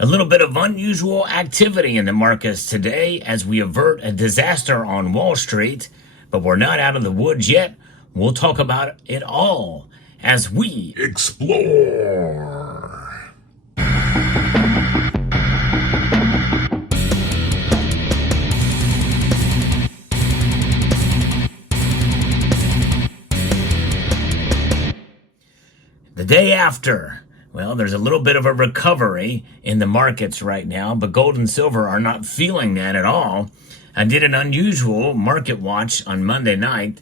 A little bit of unusual activity in the markets today as we avert a disaster on Wall Street, but we're not out of the woods yet. We'll talk about it all as we explore. The day after, well, there's a little bit of a recovery in the markets right now, but gold and silver are not feeling that at all. I did an unusual market watch on Monday night,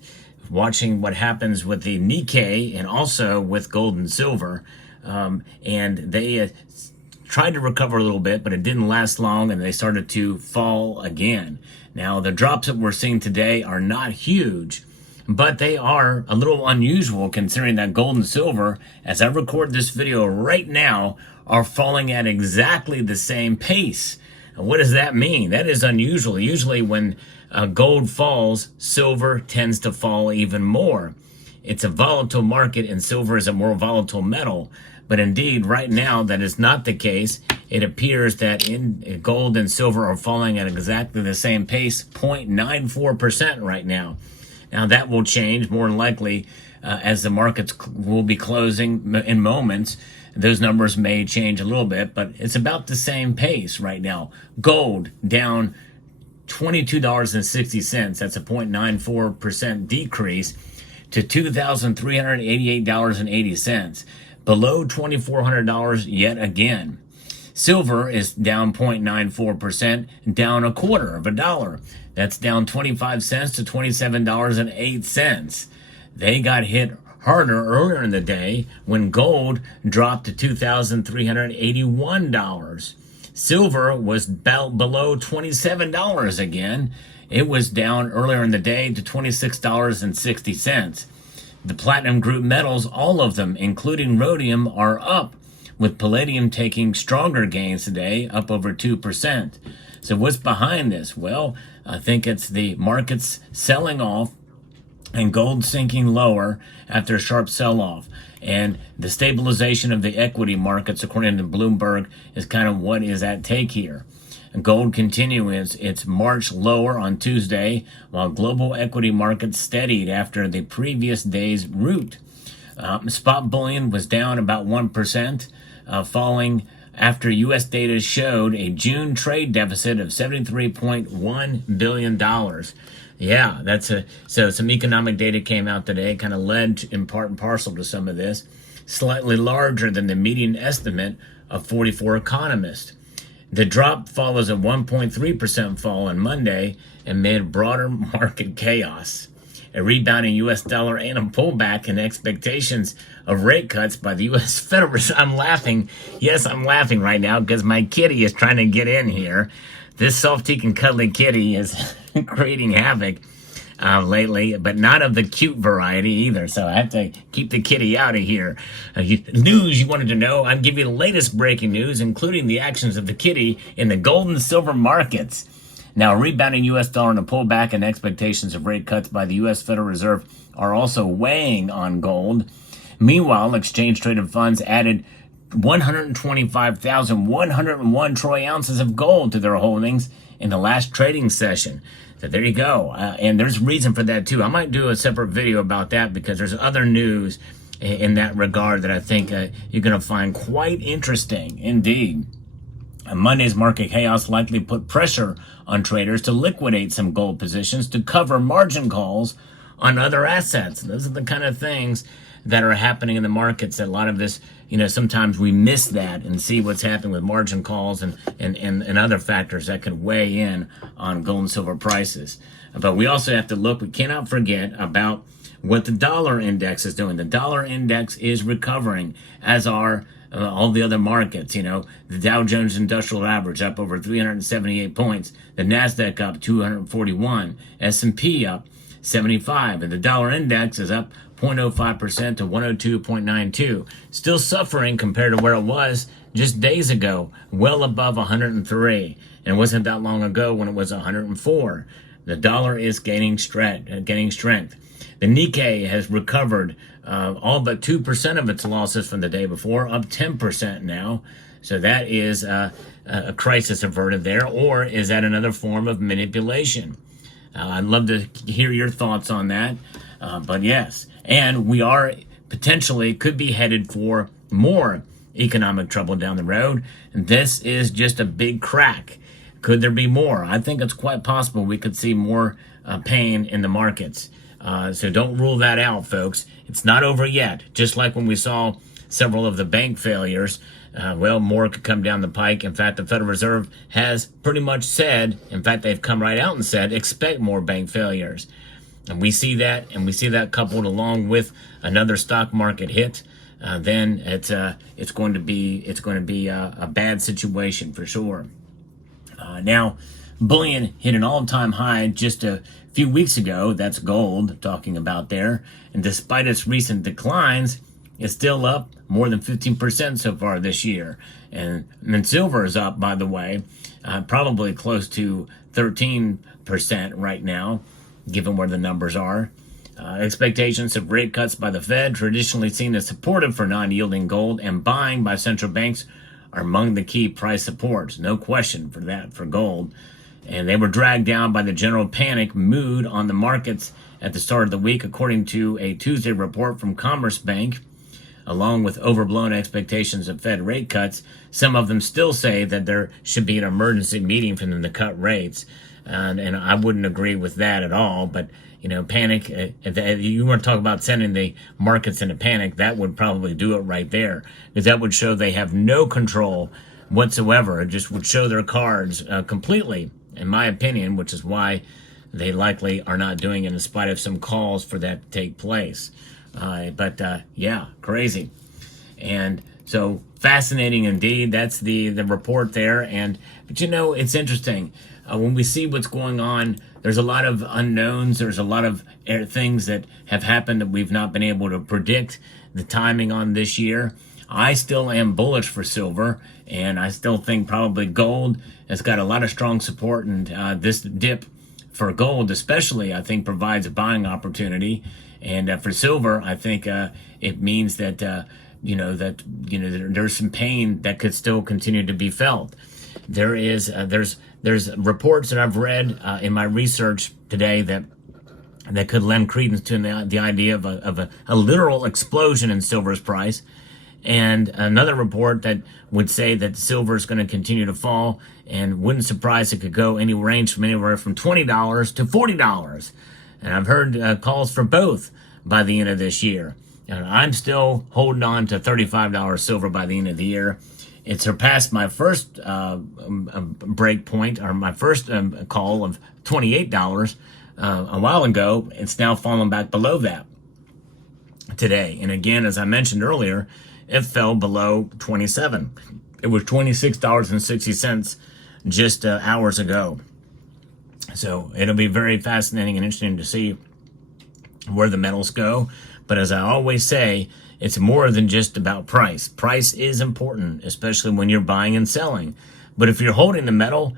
watching what happens with the Nikkei and also with gold and silver. And they tried to recover a little bit, but it didn't last long, and they started to fall again. Now, the drops that we're seeing today are not huge, but they are a little unusual considering that gold and silver, as I record this video right now, are falling at exactly the same pace. What does that mean? That is unusual. Usually when gold falls, silver tends to fall even more. It's a volatile market and silver is a more volatile metal. But indeed, right now, that is not the case. It appears that gold and silver are falling at exactly the same pace, 0.94% right now. Now, that will change more than likely as the markets will be closing in moments. Those numbers may change a little bit, but it's about the same pace right now. Gold down $22.60. That's a 0.94% decrease to $2,388.80. Below $2,400 yet again. Silver is down 0.94%, down a quarter of a dollar. That's down 25 cents to $27.08. They got hit harder earlier in the day when gold dropped to $2,381. Silver was below $27 again. It was down earlier in the day to $26.60. The platinum group metals, all of them, including rhodium, are up, with palladium taking stronger gains today, up over 2%. So what's behind this? Well, I think it's the markets selling off and gold sinking lower after a sharp sell-off. And the stabilization of the equity markets, according to Bloomberg, is kind of what is at take here. Gold continues its march lower on Tuesday, while global equity markets steadied after the previous day's rout. Spot bullion was down about 1%, falling after U.S. data showed a June trade deficit of $73.1 billion. Yeah, so some economic data came out today, kind of led in part and parcel to some of this, slightly larger than the median estimate of 44 economists. The drop follows a 1.3% fall on Monday amid broader market chaos. A rebounding U.S. dollar and a pullback in expectations of rate cuts by the U.S. Federal Reserve. I'm laughing. Yes, I'm laughing right now because my kitty is trying to get in here. This soft-teak and cuddly kitty is creating havoc lately, but not of the cute variety either. So I have to keep the kitty out of here. News you wanted to know, I'll give you the latest breaking news, including the actions of the kitty in the gold and silver markets. Now, a rebounding U.S. dollar and a pullback in expectations of rate cuts by the U.S. Federal Reserve are also weighing on gold. Meanwhile, exchange-traded funds added 125,101 troy ounces of gold to their holdings in the last trading session. So there you go. And there's reason for that, too. I might do a separate video about that because there's other news in that regard that I think you're going to find quite interesting indeed. Monday's market chaos likely put pressure on traders to liquidate some gold positions to cover margin calls on other assets. Those are the kind of things that are happening in the markets. That a lot of this, sometimes we miss that and see what's happening with margin calls and other factors that could weigh in on gold and silver prices. But we also have to look, we cannot forget about what the dollar index is doing. The dollar index is recovering, as are all the other markets. The Dow Jones Industrial Average up over 378 points. The NASDAQ up 241. S&P up 75. And the dollar index is up 0.05% to 102.92. Still suffering compared to where it was just days ago, well above 103. And it wasn't that long ago when it was 104. The dollar is gaining strength. The Nikkei has recovered all but 2% of its losses from the day before, up 10% now. So that is a crisis averted there, or is that another form of manipulation? I'd love to hear your thoughts on that. But yes, and we are potentially could be headed for more economic trouble down the road. And this is just a big crack. Could there be more? I think it's quite possible we could see more pain in the markets. So don't rule that out, folks. It's not over yet. Just like when we saw several of the bank failures, well, more could come down the pike. In fact, the Federal Reserve has pretty much said, in fact, they've come right out and said, expect more bank failures. And we see that, coupled along with another stock market hit. Then it's going to be a bad situation for sure. Now, bullion hit an all-time high just a few weeks ago. That's gold talking about there. And despite its recent declines, it's still up more than 15% so far this year. And then silver is up, by the way, probably close to 13% right now, given where the numbers are. Expectations of rate cuts by the Fed, traditionally seen as supportive for non-yielding gold, and buying by central banks are among the key price supports. No question for that for gold. And they were dragged down by the general panic mood on the markets at the start of the week, according to a Tuesday report from Commerce Bank. Along with overblown expectations of Fed rate cuts, some of them still say that there should be an emergency meeting for them to cut rates. And I wouldn't agree with that at all. But, panic, if you want to talk about sending the markets into panic, that would probably do it right there. Because that would show they have no control whatsoever. It just would show their cards completely, in my opinion, which is why they likely are not doing it in spite of some calls for that to take place. Yeah, crazy. And so fascinating indeed. That's the report there. But it's interesting. When we see what's going on, there's a lot of unknowns. There's a lot of things that have happened that we've not been able to predict the timing on this year. I still am bullish for silver, and I still think probably gold has got a lot of strong support, and this dip for gold especially, I think, provides a buying opportunity. And for silver, I think it means that there's some pain that could still continue to be felt. There's reports that I've read in my research today that could lend credence to the idea of a literal explosion in silver's price, and another report that would say that silver is going to continue to fall, and wouldn't surprise it could go anywhere from $20 to $40. And I've heard calls for both by the end of this year. And I'm still holding on to $35 silver by the end of the year. It surpassed my first break point, or my first call of $28 a while ago. It's now fallen back below that today. And again, as I mentioned earlier, it fell below 27. It was $26.60 just hours ago. So it'll be very fascinating and interesting to see where the metals go. But as I always say, it's more than just about price. Price is important, especially when you're buying and selling. But if you're holding the metal,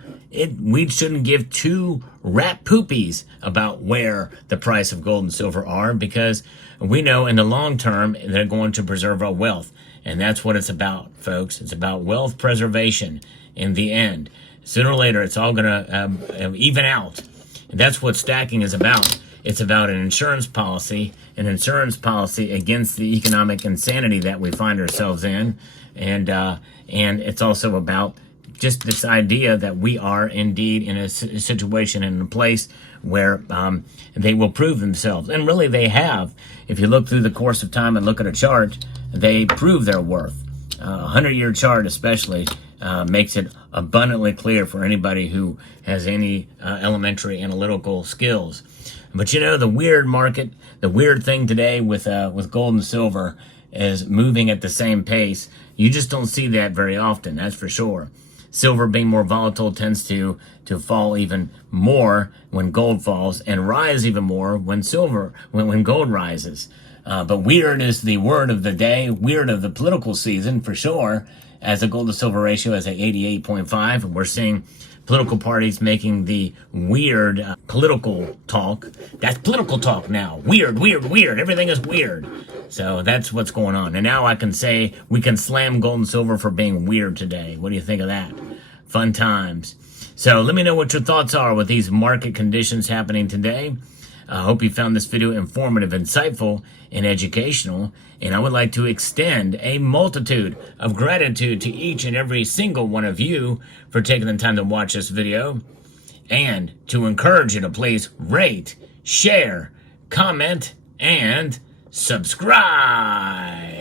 we shouldn't give two rat poopies about where the price of gold and silver are, because we know in the long term they're going to preserve our wealth. And that's what it's about, folks. It's about wealth preservation in the end. Sooner or later, it's all going to even out. And that's what stacking is about. It's about an insurance policy against the economic insanity that we find ourselves in. And it's also about just this idea that we are indeed in a situation, in a place where they will prove themselves. And really they have. If you look through the course of time and look at a chart, they prove their worth. A 100-year chart especially makes it abundantly clear for anybody who has any elementary analytical skills. But the weird market, the weird thing today with gold and silver is moving at the same pace. You just don't see that very often, that's for sure. Silver, being more volatile, tends to fall even more when gold falls, and rise even more when gold rises. But weird is the word of the day, weird of the political season for sure. as the gold to silver ratio is at 88.5. And we're seeing political parties making the weird political talk. That's political talk now. Weird, weird, weird. Everything is weird. So that's what's going on. And now I can say we can slam gold and silver for being weird today. What do you think of that? Fun times. So let me know what your thoughts are with these market conditions happening today. I hope you found this video informative, insightful, and educational. And I would like to extend a multitude of gratitude to each and every single one of you for taking the time to watch this video, and to encourage you to please rate, share, comment, and subscribe.